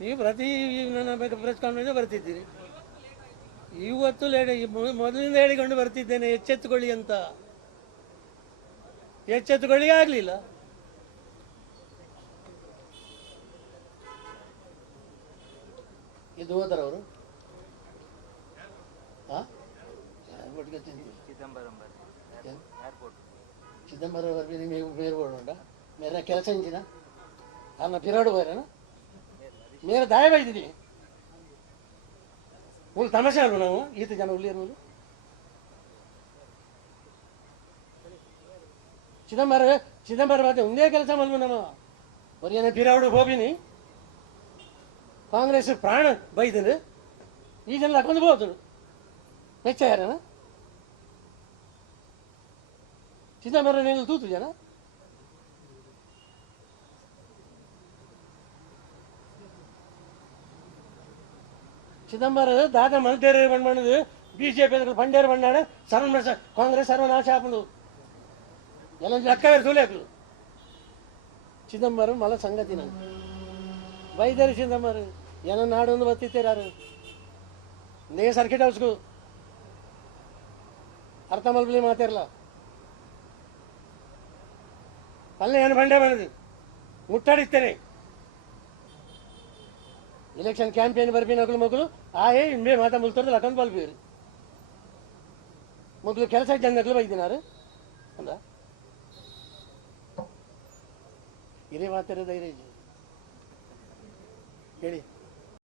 ನೀವು ಪ್ರತಿ ನನ್ನ ಪ್ರೆಸ್ ಕಾನ್ಫರೆನ್ಸ್ ಬರ್ತಿದ್ದೀರಿ. ಇವತ್ತು ಲೇಟ್, ಮೊದಲಿಂದ ಹೇಳಿಕೊಂಡು ಬರ್ತಿದ್ದೇನೆ ಎಚ್ಚೆತ್ತುಕೊಳ್ಳಿ ಅಂತ. ಎಚ್ಚೆತ್ತುಕೊಳ್ಳಿ ಆಗಲಿಲ್ಲ. ಇದು ಹೋದಾರ ಅವರು ಚಿದಂಬರಂ ಬರ್ಬಿ ನಿಮಗೆ ಮೇರ್ಬೋಡ ಮೇರ ಕೆಲಸ ಇಂಚಿನ ಅನ್ನ ಪಿರಾಡು ಬೈರನ ಮೇರ ದಾಯ ಬೈದಿನಿ ಉಲ್ ತಮಾಷೆ ಅಲ್ವ ನಾವು ಈತ ಜನ ಉಳ್ಳಿ ಅನ್ನೋದು. ಚಿದಂಬರ ಮತ್ತೆ ಒಂದೇ ಕೆಲಸ ಮಲ್ವ ನಮ್ಮ ಅವ್ರಿಗೇನ ಪಿರಾಡು ಹೋಗಿನಿ ಕಾಂಗ್ರೆಸ್ ಪ್ರಾಣ ಬೈದನು ಈ ಜನ ಹಾಕೊಂಡು ಹೋದ್ರು ಮೆಚ್ಚ ಯಾರನ ಚಿದಂಬರ ತೂತು ಜನ ಚಿದಂಬರ ದಾದ ಮಲ್ದೇರ ಬಂದು ಬಿಜೆಪಿ ಬಂಡೇರು ಬಂಡಾಡ ಕಾಂಗ್ರೆಸ್ ಸರ್ವನಾಶ ಆಪಂದು ಎಲ್ಲ ಲೆಕ್ಕವೇ ಸುಲೇಕು ಚಿದಂಬರಂ ಮಲ ಸಂಗತಿ ನಂಗೆ ಬೈದಾರಿ ಚಿದಂಬರ ಏನೋ ನಾಡೊಂದು ಬತ್ತಿತ್ತೀರಾರು ನೇ ಸರ್ಕಿಟ್ ಹೌಸ್ಗೂ ಅರ್ಥ ಮಲ್ಬಲಿ ಮಾತಾರಲ್ಲ ಅಲ್ಲೇ ಏನು ಬಂಡೆ ಬಂದಿದೆ ಮುಟ್ಟಾಡಿಸ್ತೇನೆ ಇಲೆಕ್ಷನ್ ಕ್ಯಾಂಪೇನ್ ಬರ್ಬಿ ನಗಲು ಮಗಲು ಆಯೇ ಇಂಬೆ ಮಾತಾ ಮುಲ್ತರ್ದು ಲಕ್ಕಂದು ಬಲ್ಬೀರಿ ಮೊದಲು ಕೆಲಸ ಜನಗಳು ಬೈದಿನಾರು ಅಂದ ಇದೇ ಮಾತಾಡೋ ಧೈರ್ಯ ಹೇಳಿ.